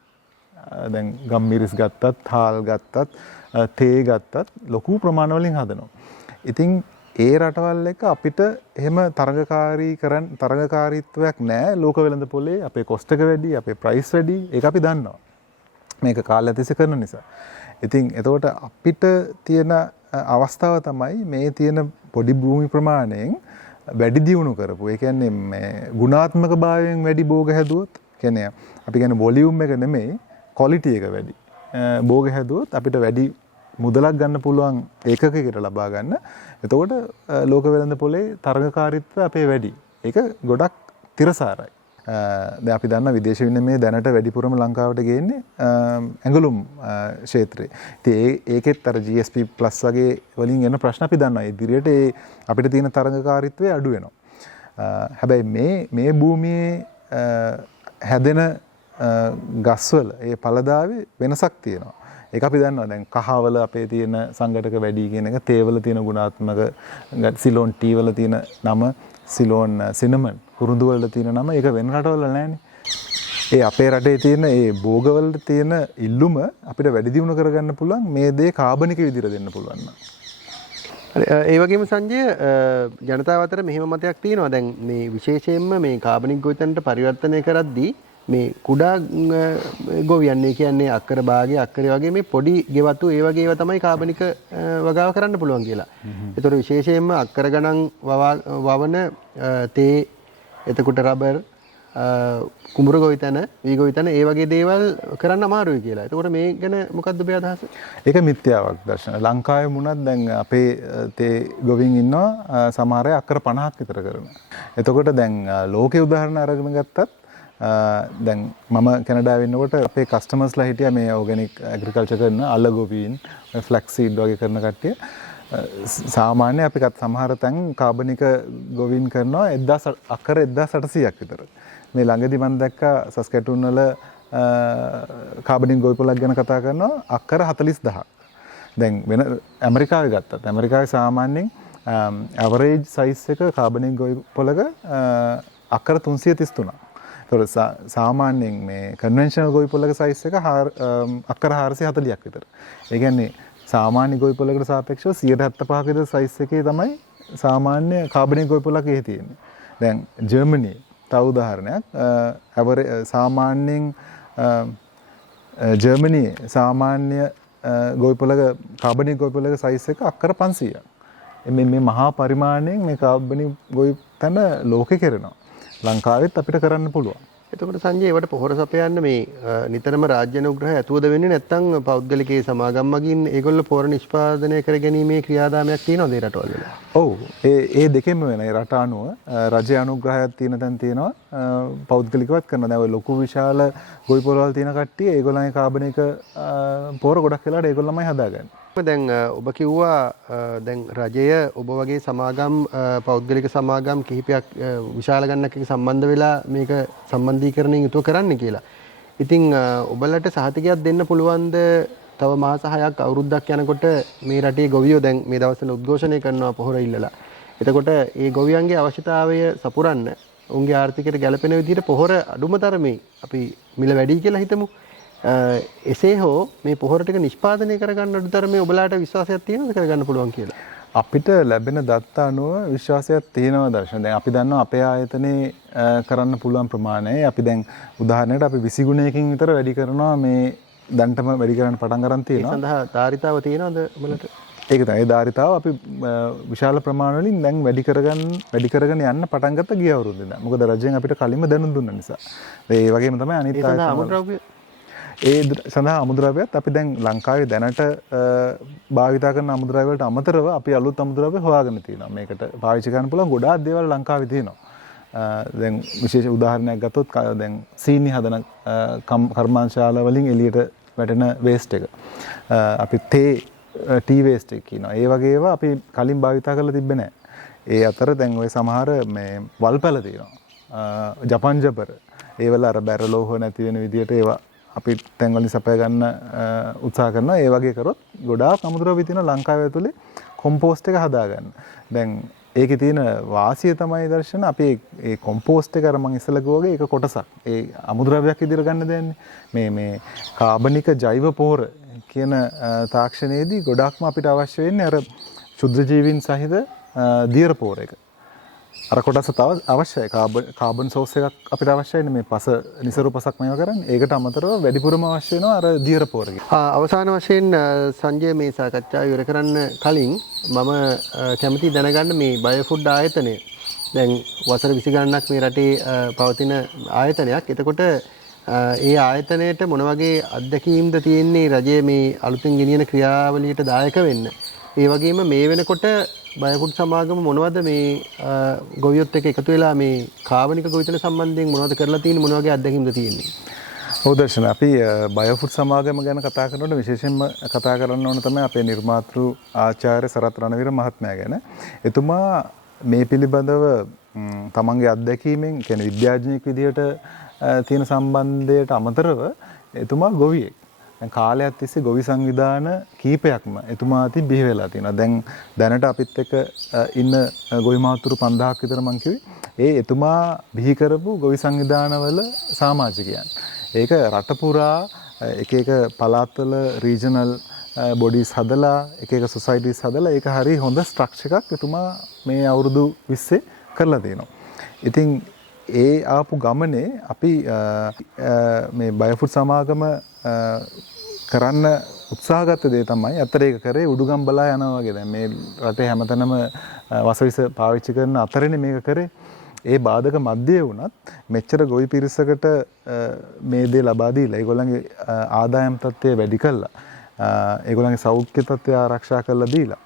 දැන් ගම්මිරිස් ගත්තත්, හාල් ගත්තත්, තේ ගත්තත් ලොකු ප්‍රමාණවලින් හදනවා. ඉතින් ඒ රටවල් එක අපිට එහෙම තරඟකාරීත්වයක් නැහැ. ලෝක වෙළඳ පොලේ අපේ කොස්ට් එක වැඩි, අපේ ප්‍රයිස් වැඩි. ඒක අපි දන්නවා. මේක කාලය තිස්සේ කරන නිසා. ඉතින් එතකොට අපිට තියෙන අවස්ථාව තමයි මේ තියෙන පොඩි භූමි ප්‍රමාණයෙන් වැඩි දියුණු කරපු. ඒ කියන්නේ මේ ගුණාත්මක භාවයෙන් වැඩි භෝග හැදුවොත්, කියන්නේ අපි කියන්නේ වොලියුම් එක නෙමෙයි ක්වොලිටි එක වැඩි. භෝග හැදුවොත් අපිට වැඩි මුදලක් ගන්න පුළුවන් ඒකකයකට ලබා ගන්න. එතකොට ලෝක වෙළඳ පොලේ තරඟකාරීත්වය අපේ වැඩි. ඒක ගොඩක් තිරසාරයි. දැන් අපි දන්න විදේශ විනිමය දැනට වැඩිපුරම ලංකාවට ගේන්නේ ඇඟලුම් ක්ෂේත්‍රේ. ඉතින් ඒකෙත් අර GSP+ වගේ වලින් එන ප්‍රශ්න අපි දන්නවා. ඉදිරියට අපිට තියෙන තරඟකාරීත්වය අඩු වෙනවා. හැබැයි මේ භූමියේ හැදෙන ගස්වල ඒ පළදාවේ වෙනසක් තියෙනවා. ඒක අපි දන්නවා. දැන් කහවල අපේ තියෙන සංඝටක වැඩි කියන එක, තේවල තියෙන ගුණාත්මක සිලෝන් ටී වල තියෙන නම, සිලෝන් සිනමන් කුරුඳු වල තියෙන නම ඒක වෙන රටවල නැහැනේ. ඒ අපේ රටේ තියෙන ඒ භෝගවල තියෙන ඉල්ලුම අපිට වැඩි දියුණු කරගන්න පුළුවන් මේ දේ කාබනික විදිහට දෙන්න පුළුවන් නම්. ඒ වගේම සංජය ජනතාව අතර මෙහෙම මතයක් තියෙනවා. දැන් මේ විශේෂයෙන්ම මේ කාබනික ගොවිතැනට පරිවර්තනය කරද්දී මේ කුඩා ගොවියන්නේ කියන්නේ අක්කර භාගය අක්කරේ වගේ මේ පොඩි ගෙවතු ඒ වගේ ඒවා තමයි කාබනික වගාව කරන්න පුළුවන් කියලා. ඒතකොට විශේෂයෙන්ම අක්කර ගණන් වවන තේ, එතකොට රබර්, කුඹුරු ගොවිතැන, වී ගොවිතැන ඒ වගේ දේවල් කරන්න අමාරුයි කියලා. එතකොට මේ ගැන මොකක්ද ඔබේ අදහස? ඒක මිත්‍යාවක් දර්ශන. ලංකාවේ මුණත් දැන් අපේ තේ ගොවින් ඉන්නවා සමහර අය අක්කර 50ක් විතර කරන. එතකොට දැන් ලෝකේ උදාහරණ අරගෙන ගත්තත් දැන් මම කැනඩාවේ ඉන්නකොට අපේ කස්ටමර්ස්ලා හිටියා මේ ඕගැනික් ඇග්‍රිකල්චර් කරන අල ගොවීන්, ෆ්ලැක්ස් සීඩ් වගේ කරන කට්ටිය. සාමාන්‍ය අපි සමහර තැන් කාබනික ගොවීන් කරනවා 1000 අක්කර 1800ක් විතර. මේ ළඟදී මම දැක්කා සස්කැටුන් වල කාබනික ගොවිපළක් ගැන කතා කරනවා අක්කර 40000ක්. දැන් වෙන ඇමරිකාවේ ගත්තත් ඇමරිකාවේ සාමාන්‍යයෙන් ඇවරේජ් සයිස් එක කාබනික ගොවිපළක අක්කර 333ක්. ඒතකොට සාමාන්‍යයෙන් මේ කන්වෙන්ෂනල් ගොවිපළක සයිස් එක අක්කර 440ක් විතර. ඒ කියන්නේ සාමාන්‍ය ගොවිපළකට සාපේක්ෂව 175ක විතර සයිස් එකේ තමයි සාමාන්‍ය කාබනික ගොවිපළක එහෙ තියෙන්නේ. දැන් ජර්මනියේ තව උදාහරණයක් සාමාන්‍යයෙන් ජර්මනියේ සාමාන්‍ය ගොවිපළක කාබනික ගොවිපළක සයිස් එක අක්කර 500ක්. මේ මහා පරිමාණයෙන් මේ කාබනික ගොවි තන ලෝකේ කරනවා. ලංකාවෙත් අපිට කරන්න පුළුවන්. එතකොට සංජය ඒවට පොහොර සපයන්න මේ නිතරම රාජ්‍ය අනුග්‍රහය ඇතුවද වෙන්නේ නැත්නම් පෞද්ගලිකයේ සමාගම් මගින් ඒගොල්ලෝ පොහොර නිෂ්පාදනය කර ගැනීමේ ක්‍රියාදාමයක් තියෙනවද ඒ රටවල? ඔව්. ඒ දෙකෙන්ම වෙන. ඒ රට අනුව රජය අනුග්‍රහයක් තියෙන තැන් තියෙනවා. පෞද්ගලිකවත් කරනවා. දැන් ඔය ලොකු විශාල ගොවිපළවල් තියෙන කට්ටිය ඒගොල්ලන්ගේ කාබනික පොහොර ගොඩක් වෙලාවට ඒගොල්ලන්මයි හදාගන්නේ. දැන් ඔබ කිව්වා දැන් රජය ඔබ වගේ සමාගම් පෞද්ගලික සමාගම් කිහිපයක් විශාල ගණනක සම්බන්ධ වෙලා මේක සම්බන්ධීකරණයෙන් යුතුව කරන්න කියලා. ඉතින් ඔබලට සහතිකයක් දෙන්න පුළුවන්ද තව මාස 6ක් අවුරුද්දක් යනකොට මේ රටේ ගොවියෝ දැන් මේ දවස්වල උද්ඝෝෂණය කරනවා පොහොර ඉල්ලලා. එතකොට ඒ ගොවියන්ගේ අවශ්‍යතාවය සපුරන්න උන්ගේ ආර්ථිකයට ගැලපෙන විදිහට පොහොර අඩුම තරමේ අපි මිල වැඩි කියලා හිතමු. එසේ හෝ මේ පොහොර ටික නිෂ්පාදනය කරගන්න අඩුතරමේ ඔබලාට විශ්වාසයක් තියෙනවද කරගන්න පුළුවන් කියලා? අපිට ලැබෙන දත්ත අනුව විශ්වාසයක් තියෙනවා දර්ශන. දැන් අපි දන්නවා අපේ ආයතනයේ කරන්න පුළුවන් ප්‍රමාණය. අපි දැන් උදාහරණයකට අපි 20 ගුණයකින් විතර වැඩි කරනවා මේ දැන්ටම වැඩි කරන්න පටන් ගන්න තියෙනවා. ඒ සඳහා ධාරිතාව තියෙනවද ඔබලට? ඒක තමයි ධාරිතාව අපි විශාල ප්‍රමාණ වලින් දැන් වැඩි කරගෙන යන්න පටන් ගත්ත ගිය අවුරුද්දේ. මොකද රජයෙන් අපිට කලින්ම දැනුම් දුන්න නිසා. ඒ වගේම තමයි අනිත් අමුද්‍රව්‍ය ඒ සඳහා අමුද්‍රව්‍යත් අපි දැන් ලංකාවේ දැනට භාවිතා කරන අමුද්‍රව්‍ය වලට අමතරව අපි අලුත් අමුද්‍රව්‍ය හොයාගෙන තියෙනවා. මේකට පාවිච්චි කරන්න පුළුවන් ගොඩාක් දේවල් ලංකාවේ තියෙනවා. දැන් විශේෂ උදාහරණයක් ගත්තොත් දැන් සීනි හදන කර්මාන්තශාල වලින් එළියට වැටෙන වේස්ට් එක. අපි ටී වේස්ට් එක කියනවා. ඒ වගේ ඒවා අපි කලින් භාවිතා කරලා තිබ්බේ නැහැ. ඒ අතර දැන් ওই සමහර මේ වල්පැල තියෙනවා. ජපන් ජබර. ඒවල අර බැරලෝහ නැති වෙන විදියට ඒවා අපි තැන් වලින් සපය ගන්න උත්සාහ කරනවා. ඒ වගේ කරොත් ගොඩාක් අමුද්‍රව්‍ය තියෙන ලංකාවේ ඇතුලේ කොම්පෝස්ට් එක හදාගන්න. දැන් ඒකේ තියෙන වාසිය තමයි දර්ශන අපි ඒ කොම්පෝස්ට් එක අර මම ඉස්සෙල්ලා කිව්වා ඒක කොටසක්. ඒ අමුද්‍රව්‍යයක් විදිහට ගන්න දෙන්නේ. මේ කාබනික ජෛව පොහොර කියන තාක්ෂණයේදී ගොඩක්ම අපිට අවශ්‍ය වෙන්නේ අර ක්ෂුද්‍ර ජීවීන් සහිත දියර පොහොර එක. අර කොටස තව අවශ්‍යයි. කාබන් සෝස් එකක් අපිට අවශ්‍යයි මේ පස නිසරු පසක් මේවා කරන්න. ඒකට අමතරව වැඩිපුරම අවශ්‍ය වෙනවා අර දියර පොහොර එක. අවසාන වශයෙන් සංජය මේ සාකච්ඡාව ඉවර කරන්න කලින් මම කැමති දැනගන්න මේ බයෝෆුඩ් ආයතනය දැන් වසර 20 ගණනක් මේ රටේ පවතින ආයතනයක්. එතකොට ඒ ආයතනයට මොන වගේ අත්දැකීම්ද තියෙන්නේ රජයේ මේ අලුතෙන් ගෙනියන ක්‍රියාවලියට දායක වෙන්න? ඒ වගේම මේ වෙනකොට බයෝෆුඩ් සමාගම මොනවද මේ ගොවියොත් එක්ක එකතු වෙලා මේ කාබනික ගොවිතැන සම්බන්ධයෙන් මොනවද කරලා තියෙන්නේ, මොන වගේ අත්දැකීම්ද තියෙන්නේ? ඔව් දර්ශන අපි බයෝෆුඩ් සමාගම ගැන කතා කරනකොට විශේෂයෙන්ම කතා කරන්න ඕන තමයි අපේ නිර්මාතෘ ආචාර්ය සරත් රණවීර මහත්මයා ගැන. එතුමා මේ පිළිබඳව තමන්ගේ අත්දැකීමෙන් කියන්නේ විද්‍යාඥයෙක් විදිහට තියෙන සම්බන්ධයට අමතරව එතුමා ගොවියෙක්. දැන් කාලයක් තිස්සේ ගොවි සංවිධාන කීපයක්ම එතුමා අතින් බිහි වෙලා තියෙනවා. දැන් දැනට අපිත් එක්ක ඉන්න ගොවි මාතෘ 5000ක් විතර මං කිව්වේ. ඒ එතුමා බිහි කරපු ගොවි සංවිධානවල සමාජිකයන්. ඒක රට පුරා එක එක පළාත්වල රීජනල් බොඩිස් හදලා එක එක සොසයිටිස් හදලා ඒක හරි හොඳ ස්ට්‍රක්චර් එකක් එතුමා මේ අවුරුදු 20 කරලා තියෙනවා. ඉතින් ඒ ආපු ගමනේ අපි මේ බයෝෆුඩ් සමාගම කරන්න උත්සාහගත දේ තමයි අතර ඒක කරේ උඩුගම් බලා යනවා වගේ. දැන් මේ රටේ හැමතැනම වසවිස පාවිච්චි කරන අතරනේ මේක කරේ. ඒ බාධක මැද්දේ වුණත් මෙච්චර ගොවි පිරිසකට මේ දේ ලබා දීලා ඒගොල්ලන්ගේ ආදායම් තත්ත්වය වැඩි කළා. ඒගොල්ලන්ගේ සෞඛ්‍ය තත්ත්වය ආරක්ෂා කරලා දීලා.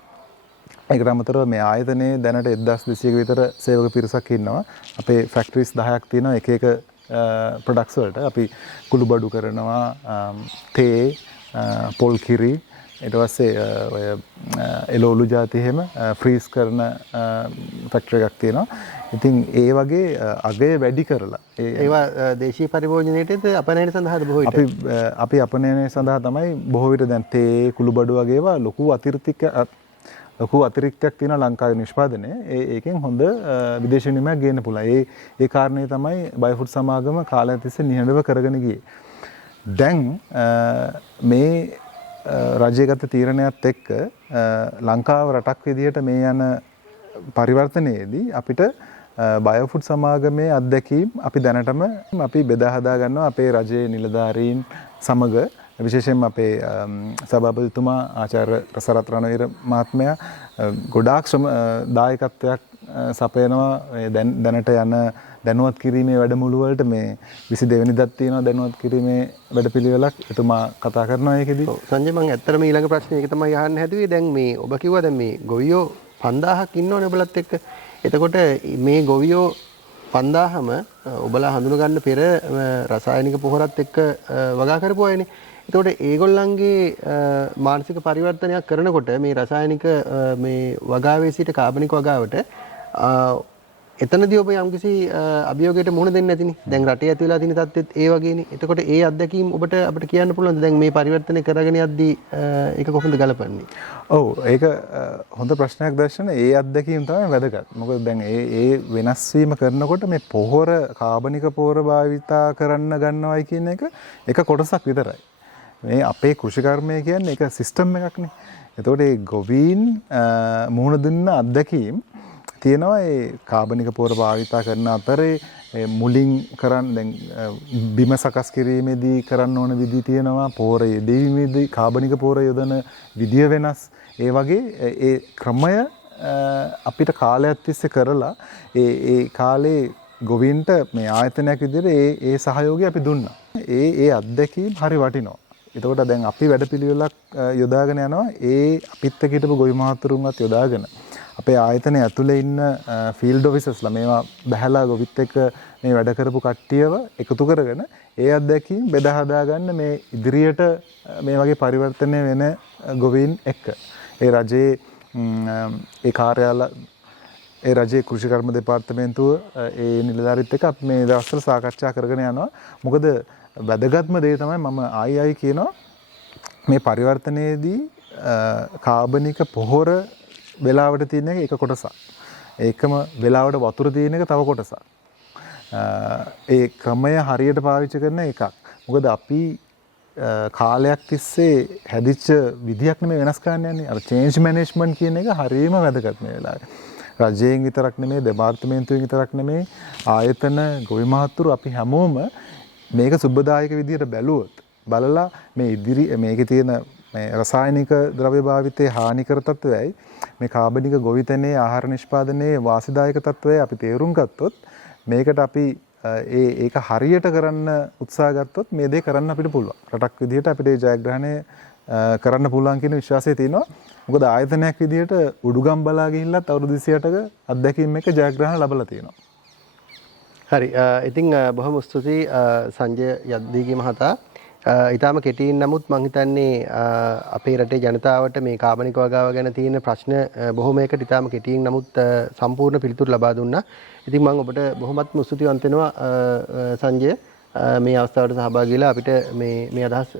ඒකට අමතරව මේ ආයතනයේ දැනට 1200ක විතර සේවක පිරිසක් ඉන්නවා. අපේ ෆැක්ටරිස් 10ක් තියෙනවා එක එක ප්‍රොඩක්ට්ස් වලට. අපි කුළුබඩු කරනවා, තේ, පොල් කිරි, ඊට පස්සේ ඔය එළවලු ಜಾති එහෙම ෆ්‍රීස් කරන ෆැක්ටරි එකක් තියෙනවා. ඉතින් ඒ වගේ අගය වැඩි කරලා ඒවා දේශීය පරිභෝජනයේද අපනයන සඳහාද බොහෝ විට අපි අපනයනය සඳහා තමයි බොහෝ විට දැන් තේ කුළුබඩු වගේ ඒවා ලොකු අතිරික්තයක් තියෙනවා ලංකාවේ නිෂ්පාදනයේ. ඒකෙන් හොඳ විදේශ විනිමයක් ගේන්න පුළුවන්. ඒ කාරණේ තමයි බයෝෆුඩ් සමාගම කාලයක් තිස්සේ නිහඬව කරගෙන ගියේ. දැන් මේ රජය ගත තීරණයත් එක්ක ලංකාව රටක් විදිහට මේ යන පරිවර්තනයේදී අපිට බයෝෆුඩ් සමාගමේ අත්දැකීම් අපි දැනටම අපි බෙදා හදා ගන්නවා අපේ රජයේ නිලධාරීන් සමග. විශේෂයෙන්ම අපේ සභාපතිතුමා ආචාර්ය රසරත් රණවීර මහත්මයා ගොඩාක් දායකත්වයක් සපයනවා දැනට යන දැනුවත් කිරීමේ වැඩමුළු වලට. මේ 22 වෙනිදාත් තියෙනවා දැනුවත් කිරීමේ වැඩපිළිවෙලක්. එතුමා කතා කරනවා ඒකෙදි. සංජය මම ඇත්තටම ඊළඟ ප්‍රශ්නේ ඒක තමයි අහන්න හැදුවේ. දැන් මේ ඔබ කිව්වා දැන් මේ ගොවියෝ 5000ක් ඉන්නවනේ ඔබලත් එක්ක. එතකොට මේ ගොවියෝ 5000ම ඔබලා හඳුන ගන්න පෙර රසායනික පොහොරත් එක්ක වගා කරපු අයනේ. එතකොට ඒගොල්ලන්ගේ මානසික පරිවර්තනයක් කරනකොට මේ රසායනික මේ වගාවේ සිට කාබනික වගාවට එතනදී ඔබ යම්කිසි අභියෝගයකට මුහුණ දෙන්නේ නැතිනේ. දැන් රටේ ඇති වෙලා තියෙන තත්ත්වෙත් ඒ වගේනේ. එතකොට ඒ අත්දැකීම් ඔබට අපිට කියන්න පුළුවන්ද දැන් මේ පරිවර්තනය කරගෙන යද්දී ඒක කොහොමද ගලපන්නේ? ඔව් ඒක හොඳ ප්‍රශ්නයක් දර්ශන. ඒ අත්දැකීම් තමයි වැදගත්. මොකද දැන් ඒ වෙනස් වීම කරනකොට මේ පොහොර කාබනික පොහොර භාවිතා කරන්න ගන්නවයි කියන එක කොටසක් විතරයි. මේ අපේ කෘෂිකර්මය කියන්නේ ඒක සිස්ටම් එකක්නේ. එතකොට ඒ ගොවීන් මුහුණ දුන්න අත්දැකීම් තියෙනවා. ඒ කාබනික පොහොර භාවිතා කරන අතරේ මුලින් කරන් දැන් බිම සකස් කිරීමේදී කරන්න ඕන විදි තියෙනවා. පොහොර යෙදීමේදී කාබනික පොහොර යොදන විදිය වෙනස්. ඒ වගේ ඒ ක්‍රමය අපිට කාලයක් තිස්සේ කරලා ඒ කාලේ ගොවීන්ට මේ ආයතනයක් විදිහට ඒ සහයෝගය අපි දුන්නා. ඒ අත්දැකීම් හරි වටිනවා. එතකොට දැන් අපි වැඩපිළිවෙලක් යොදාගෙන යනවා. ඒ අපිත් එක්ක හිටපු ගොවි මහතුරුන්වත් යොදාගෙන අපේ ආයතනය ඇතුලේ ඉන්න ෆීල්ඩ් ඔෆිසර්ස්ලා මේවා බහැලා ගොවිත් එක්ක මේ වැඩ කරපු කට්ටියව එකතු කරගෙන ඒ අත්දැකීම් බෙදා හදා ගන්න මේ ඉදිරියට මේ වගේ පරිවර්තනය වෙන ගොවීන් එක්ක ඒ රජයේ ඒ කාර්යාල ඒ රජයේ කෘෂිකර්ම දෙපාර්තමේන්තුව ඒ නිලධාරීත් එක්ක අපි මේ දවස්වල සාකච්ඡා කරගෙන යනවා. මොකද වැදගත්ම දේ තමයි මම ආයි කියනවා මේ පරිවර්තනයේදී කාබනික පොහොර වෙලාවට තියෙන එක කොටසක්. ඒකම වෙලාවට වතුර තියෙන එක තව කොටසක්. ඒ ක්‍රමය හරියට පාවිච්චි කරන එකක්. මොකද අපි කාලයක් තිස්සේ හැදිච්ච විදියක් නෙමෙයි වෙනස් කරන්න යන්නේ. අර චේන්ජ් මැනේජ්මන්ට් කියන එක හරියම වැදගත් මේ වෙලාවේ. රජයෙන් විතරක් නෙමෙයි, දෙපාර්තමේන්තුවෙන් විතරක් නෙමෙයි, ආයතන ගොවි මහතුරු අපි හැමෝම මේක සුබදායක විදියට බැලුවොත් බලලා මේ මේකේ තියෙන මේ රසායනික ද්‍රව්‍ය භාවිතයේ හානිකර තත්ත්වයයි මේ කාබනික ගොවිතැනේ ආහාර නිෂ්පාදනයේ වාසිදායක තත්ත්වය අපි තේරුම් ගත්තොත් මේකට අපි ඒක හරියට කරන්න උත්සාහ ගත්තොත් මේ දේ කරන්න අපිට පුළුවන්. රටක් විදිහට අපිට ඒ ජයග්‍රහණය කරන්න පුළුවන් කියන විශ්වාසය තියෙනවා. මොකද ආයතනයක් විදිහට උඩුගම් බලා ගිහිල්ලත් අවුරුදු 28ක අත්දැකීම් එක ජයග්‍රහණ ලැබලා තියෙනවා. හරි. ඉතින් බොහොම ස්තුතියි සංජය යද්දීගේ මහතා. ඊටාම කෙටියෙන් නමුත් මම හිතන්නේ අපේ රටේ ජනතාවට මේ කාබනික වගාව ගැන තියෙන ප්‍රශ්න බොහොමයකට ඊටාම කෙටියෙන් නමුත් සම්පූර්ණ පිළිතුරු ලබා දුන්නා. ඉතින් මම ඔබට බොහොමත්ම ස්තුතිවන්ත වෙනවා සංජය මේ අවස්ථාවට සහභාගී වෙලා අපිට මේ අදහස්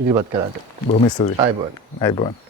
ඉදිරිපත් කළාට. බොහොම ස්තුතියි. ආයුබෝවන්. ආයුබෝවන්.